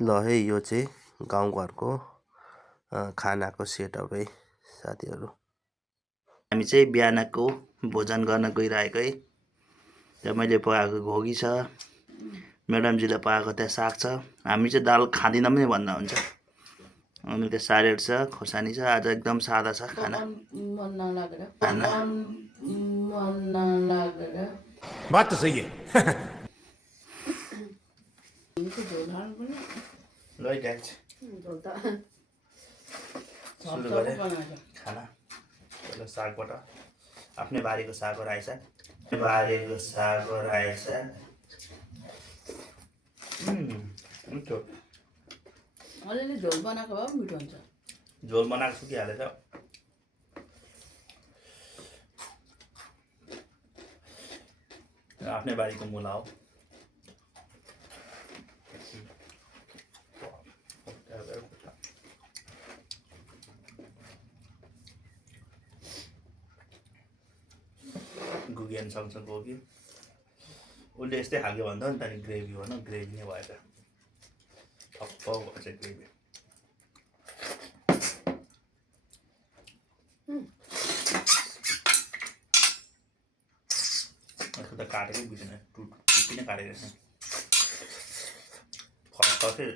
ल है यो चाहिँ गाउँघरको खानाको सेटअप है साथीहरू। हामी चाहिँ बिहानको भोजन गर्न गइरहेको है। त्यहाँ मैले पकाएको घोगी छ, म्याडमजीले पकाएको त्यहाँ साग छ। हामी चाहिँ दाल खाँदिनँ पनि भन्दा हुन्छ। अनि त्यो सारेट छ, खोर्सानी छ। आज एकदम सादा छ खाना। बात तो सही है। ल गाइज सुरु गरेँ खाना। पहिला सागबाट आफ्नै बारीको साग हो, रायो साग। बारीको साग हो, रायो साग। मिठो। अलिअलि झोल बनाएको भए मिठो हुन्छ। झोल बनाएको सुकिहालेछ। आफ्नै बारीको मुला हो। गुगियन सँगसँगको हो कि उसले यस्तै खालको भन्दा नि त्यहाँदेखि ग्रेभी भनौँ, ग्रेभी नै भएछ। ठप्प भएछ ग्रेभी। यसको त काटेकै बुझेन, टुट्टी नै काटेको रहेछ। खर्कै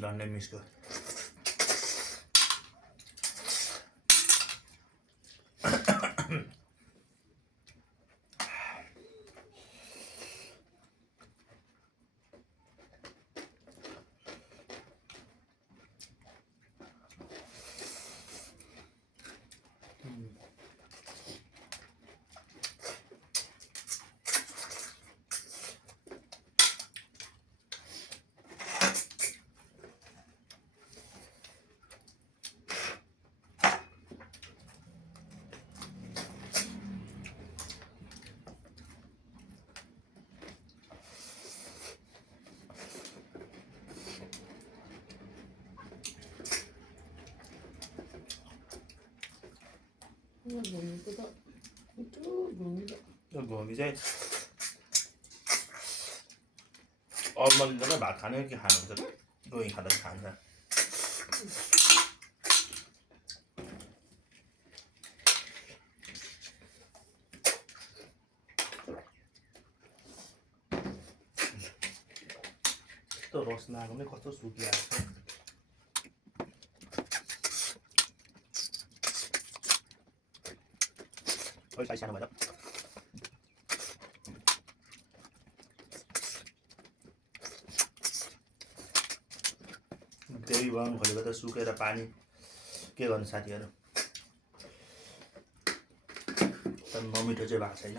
झन्डै मिसको। घोगी चाहिँ अल्मलिँदैन भात खाने के खानुहुन्छ? गोही खाँदा खान्छ। यस्तो रस लागेको पनि कस्तो सुकिहाल्छ। साइज सानो भएर ग्रेभी बनाउनु खोजेको त सुकेर पानी के गर्नु साथीहरू। तर नमिठो चाहिँ भएको छैन।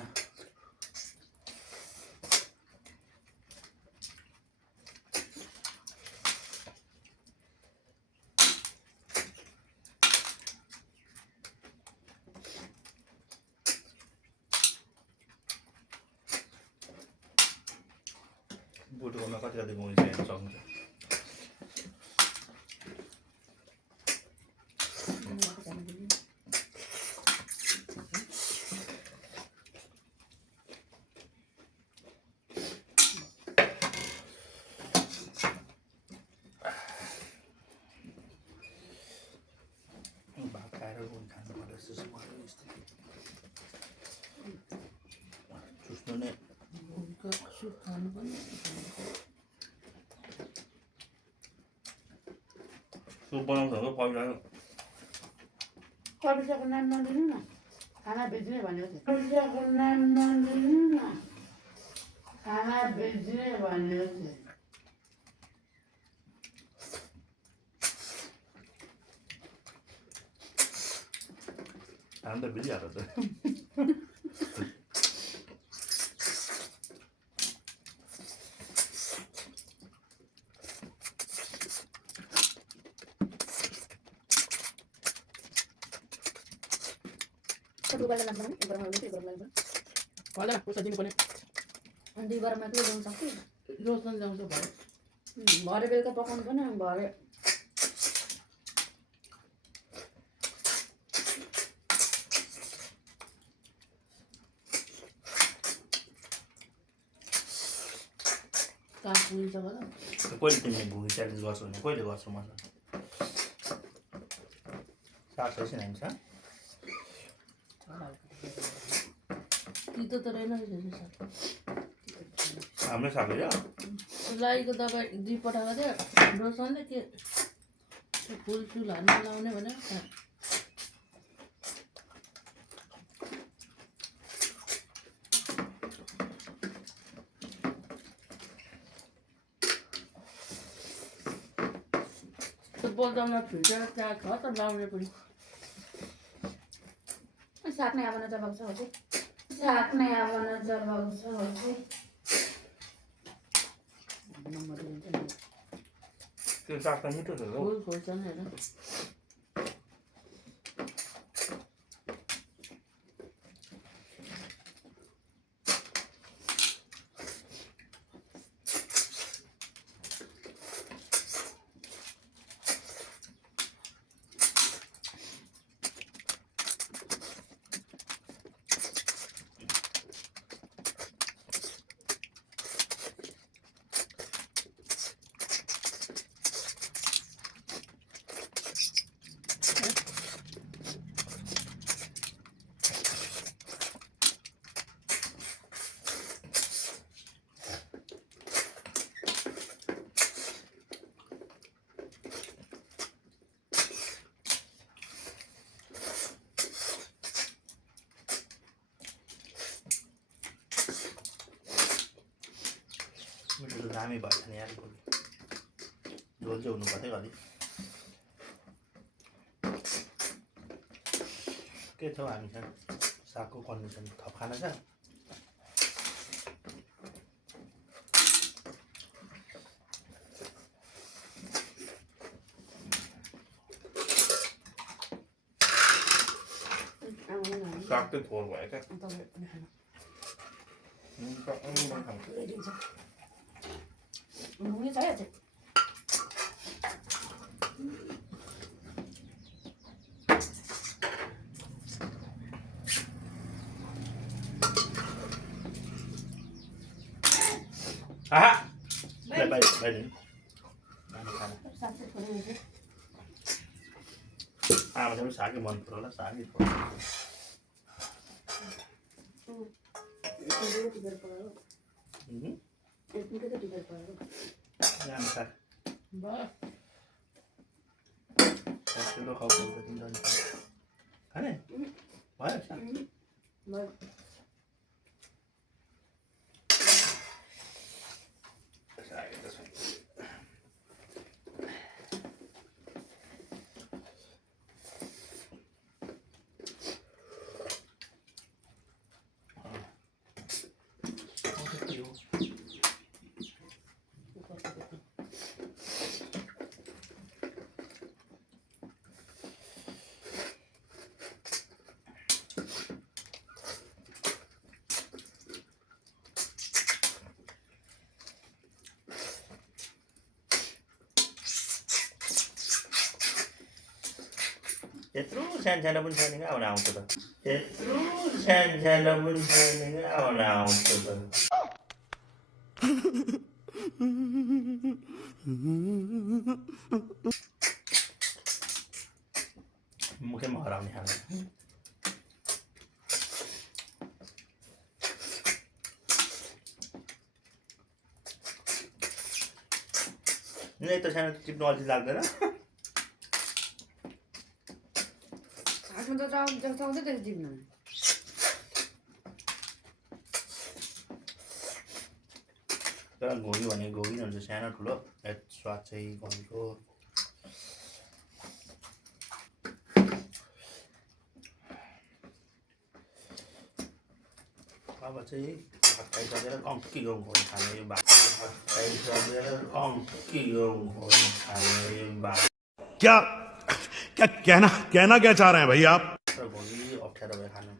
बुटकोमा कति कति गोली चाहिँ हेर्न सक्नुहुन्छ। भात खाएर गोली खानु पर्यो जस्तो छ मलाई यस्तो। चुस्नु नै सुप बनाउँछ पहिला कविताको नाम नलिनु न, खाना बेच्ने भनेको थियो। कविताको नाम नलिनु न, खाना बेच्ने भनेको थियो। हामी त बिलिहाल्यो त। होला पैसा दिनुपर्ने। अनि 2 बारमा के ल्याउनु सक्छु? लोसन ल्याउँछ भयो। भरे बेलुका पकाउनु पर्ने भरे। काट्छ पुगिसक्यो त कहिले तिमीले भुगी च्यालेन्ज गर्छौ भने कहिले गर्छौ मलाई साग छैन हामी छ तितो त रहेन रहेछ हाम्रो साग हो लाइको दबाई दिई पठाएको थियो रोशनले के फुल सुल हाल्न लाउने भनेर बजारमा फिल्टर त्यहाँ छ त लाउने पनि साग नै आवन जबाको छ हो साग नै आवन जबाको छ हो नम्बर दिन्छ नि त्यो साग त मिठो छ हो फुल खोल्छ नि होइन मिठो त दामी भएछ नि यार झोल चाहिँ हुनु पऱ्यो अलि के छ हामीसँग सागको कन्डिसन थप खाना छ साग चाहिँ थोर भयो क्या मुगी छ या चाहिँ आहा बाई बाई बाई खाना साग पनि हुन्छ आमाले पनि सागै मन पऱ्यो होला सागै राम्रो साग ठुलो खाऊ खाने भयो साग यत्रो सानो पनि छैन क्या आउन आउँछ त यत्रो सानो पनि छैन क्या आउन आउँछ त मुखैमा हराउने खाना यत्रो सानो टिप्नु अल्छी लाग्दैन आफ्नो त जसाउँदै त्यस जिम्न तर घोगी भने घोगी हुन्छ सानो ठुलो स्वाद चाहिँ घोगीको अब चाहिँ भात खाइसकेर कम्की गहुँ खोइ खाने यो भात खाइसकेर कम्की गहुँ खोइ खाने यो भात क्या क्या कहना क्या चाह रहे हैं भाई आप घोगी अप्ठ्यारो भयो खानु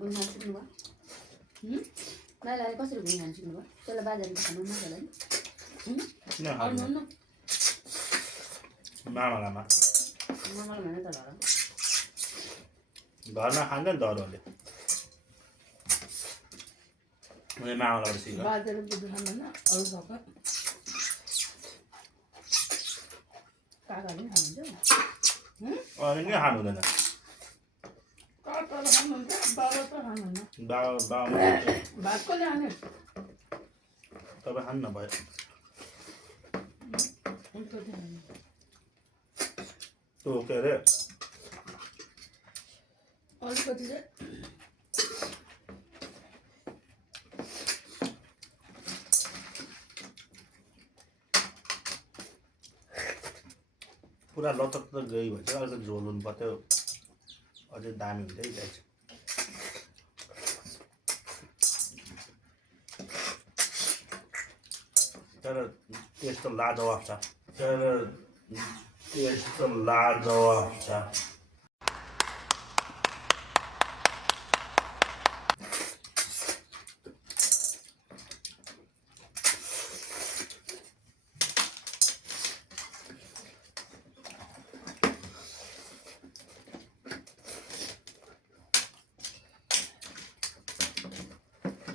गुन्द्रुक खान सिक्नुभयो नानीलाई कसरी गुन्द्रुक खान सिक्नुभयो त्यसलाई बाजारले खानु मन होला नि किन आउनु खानु न मामालामा मलाई भने त घर घरमा खाँदैन त अरूहरूले मैले मामालाई सिक्यो बाजेले बुझ्नु खाँदैन अरू सबै काकाले पनि खानुहुन्छ अनि किन खानु हुँदैन काकाले खानुहुन्छ बाबा त खानुहुन्न बाबा भात कसले खाने तपाईँ खानु न भयो अलिकति खाने त्यो के अरे अलिकति चाहिँ पुरा लतत गई भन्छ अलिकति झोल हुनु पर्थ्यो अझै दामी हुँदै जान्छ तर टेस्ट त लाजवाब छ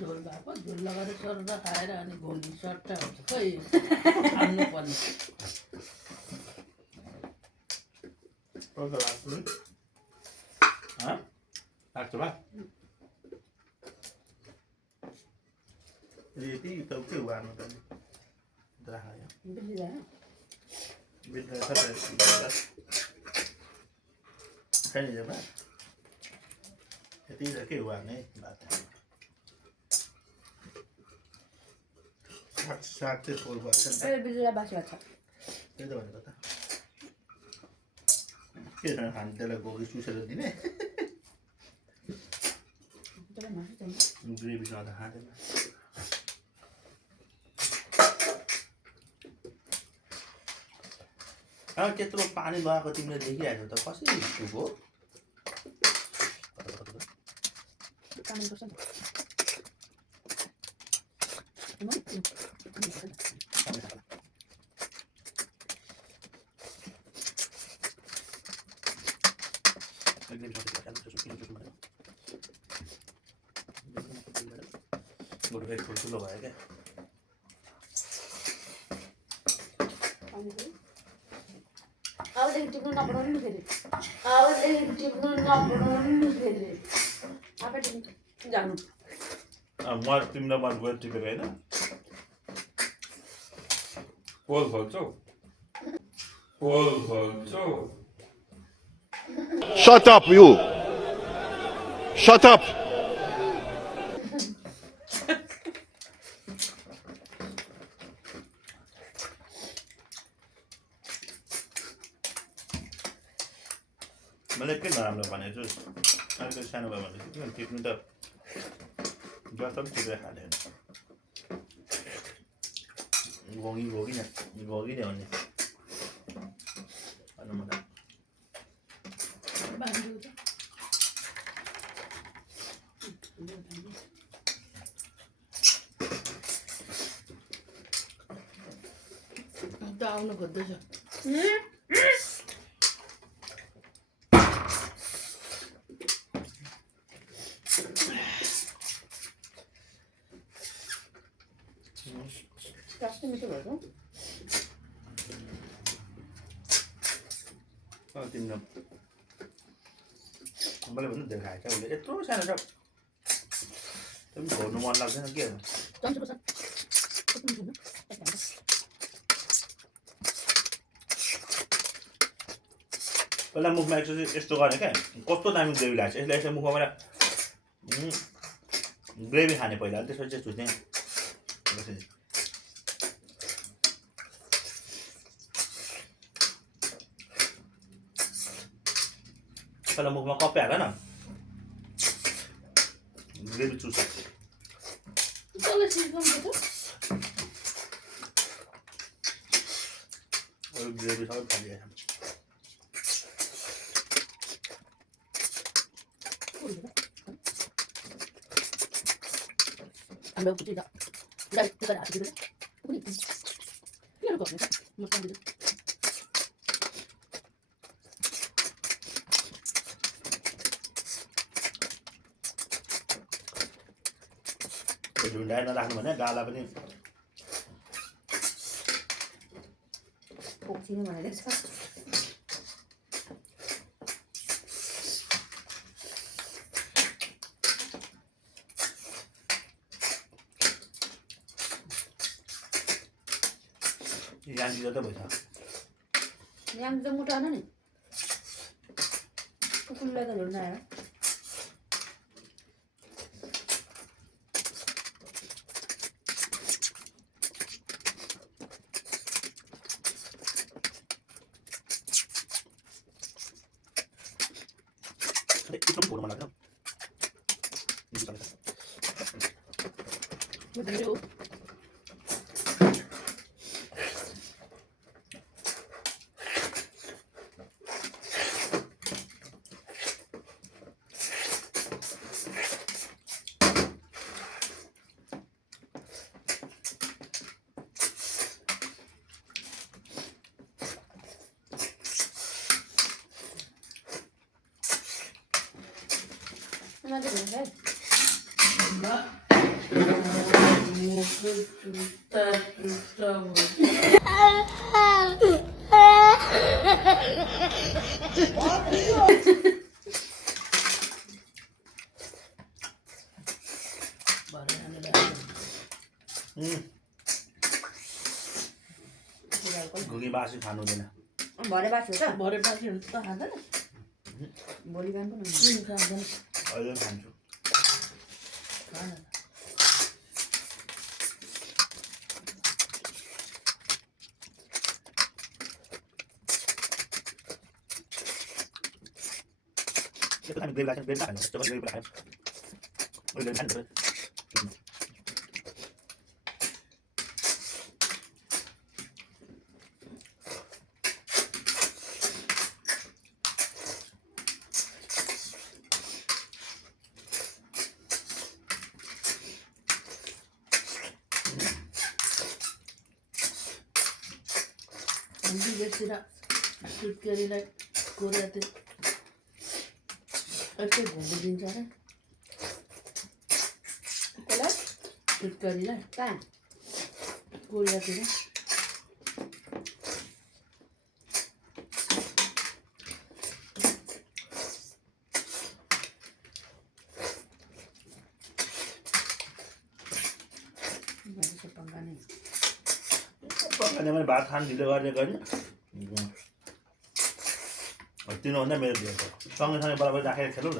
झोल भएको झोल लगाएर सर खाएर अनि घोली सट्टा हुन्छ खै खानु पर्ने लाग्छ बा यति त के उहाँमा त बेसी जायो छैन बा यति त के उहाँने साग चाहिँ पोल भएको छ नि त अहिले बिजुला बासी भएको छ त्यही त भनेको त के छ खानु त्यसलाई गोगी सुसेर दिने त्यसलाई मासु चाहिन्छ ग्रेभीसँग त खाँदैन त्यत्रो पानी लगाएको तिमीले देखिहाल्छौ त कसरी सुको कामै गर्छ नि ठुल्ठुलो भयो क्या अबदेखि टिप्नु नपठाउनु नि फेरि अबदेखि टिप्नु नपठाउनु नि फेरि आफै टिप्नु जानु म तिमीलाई मन गएर टिपेको होइन पोल खोल्छौ पोल खोल्छौ Shut up, you! Shut up! मैले के नराम्रो भनेको छु अलिकति सानो भयो भने किन टिप्नु त जस्तो पनि टिपेर खाँदैन घोगी नै भन्ने भनौँ न बाँधिएको छ त आउनु खोज्दैछ कस्तो मिठो भयो तिम्रो मैले भन्नु धेरै खाएछ उसले यत्रो सानो छ त्यो पनि खोर्नु मन लाग्दैन के चम्चीको छ कस्तो मिठो भयो पहिला मुखमा एकचोटि यस्तो गर्ने क्या कस्तो दामी ग्रेभी लाग्छ यसलाई यसो मुखमा पहिला ग्रेभी खाने पहिला त्यसपछि चाहिँ छुट्ने पहिला मुखमा कप्पे हाल न ग्रेभी चुस कसले सिकाउनु त ग्रेभी सबै खालिएको छ Ambil putih tak? Udah kita ada gitu. Ini. Ini kok. Makan gitu. झुन्डाएर नराख्नु भने गाला पनि पोक्चिने भनेर छ यान्ती जति भएछ यहाँ चाहिँ मुटा नि कुकुरलाई त झुन्ड आयो एकदम फोटो मन लाग्छ Video. Nanti boleh घुगी बासी खानु हुँदैन भरे बाँच्यो त भरे बाँकी हुन्छ त खाँदैन भोलि बिहान पनि खाँदैन अहिले खान्छु खाँदैन त्यो हामी ग्रेभी लाग्छ ग्रेभी खान्छ जब ग्रेभी खान्छ अहिले खान्छ Nanti biasanya sutkeriलाई कोरिया ते ऐसे घुमिदिन्छ अरे कसलाई सुtkeriलाई कहाँ कोरियातिर भनेको पङ्का नै पकाउने मैले भात खानु ढिलो गर्ने गर्ने तिनीभन्दा मेरो दिएको सँगै सँगै बराबर राखेर खेलौँ न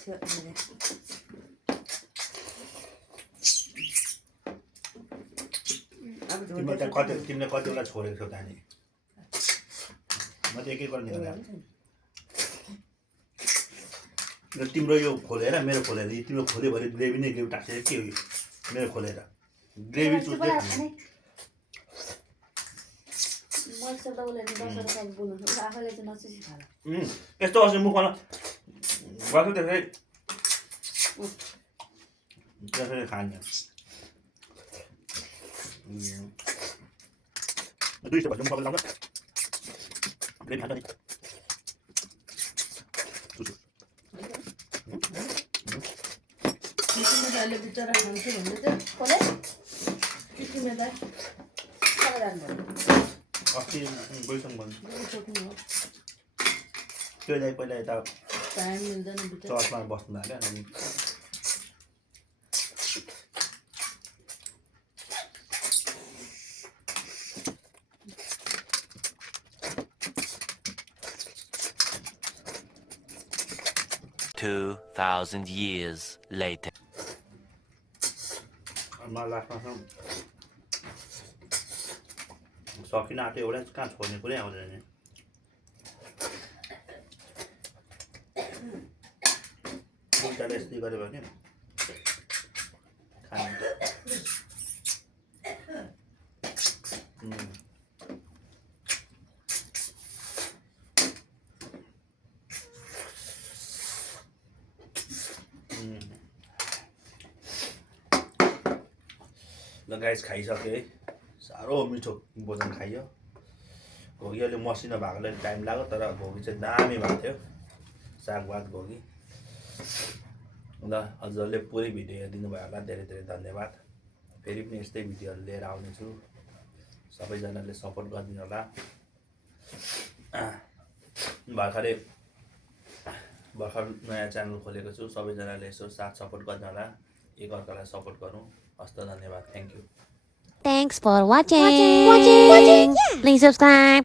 थियो मैले अब झोल तिमीले त्यहाँ कति तिमीले कतिवटा छोडेको छौ त्यहाँनिर म त एक एक गरेर निकालेँ र तिम्रो यो खोलेर मेरो खोलेर तिम्रो खोल्यो भने ग्रेभी नै ग्रेभी टाक्छ के हो यो मेरो खोलेर ग्रेभी चुस्दै खाने मर्छ त उसले बसेर सब बोल्नु उसले आफैले चाहिँ नचुसी खाला यस्तो अस्ति मुखमा गर्छु त्यसरी त्यसरी खाने दुई सौ भन्छ मुखमा लाउँछ ग्रेभी खान्छ नि किसिमे दाइले बिचरा खान्छु भन्दै थियो कसले किसिमे दाइ कता जानुभयो अस्ति गइसक्नु भन्नु सक्नु हो त्यो ल्याइ पहिला यता टाइम मिल्दैन बिचरा चर्चमा बस्नु लाग्यो अनि 2,000 years later. मलाई लास्टमा सकिन आँट्यो एउटा कहाँ छोड्ने कुरै आउँदैन नि उल्टाले यस्तै गऱ्यो भने खानु ल गाइस खाइसक्यो है साह्रो मिठो भोजन खाइयो घोगी अलिक मसिनो भएकोले टाइम लाग्यो तर घोगी चाहिँ दामी भएको थियो साग भात घोगी ल हजुरहरूले पुरै भिडियो हेरिदिनु भयो होला धेरै धेरै धन्यवाद फेरि पनि यस्तै भिडियोहरू लिएर आउनेछु सबैजनाले सपोर्ट गरिदिनु होला भर्खरै नयाँ च्यानल खोलेको छु सबैजनाले यसो साथ सपोर्ट गर्नु होला एकअर्कालाई सपोर्ट गरौँ हस्त धन्यवाद thank you Thanks for watching. Please subscribe.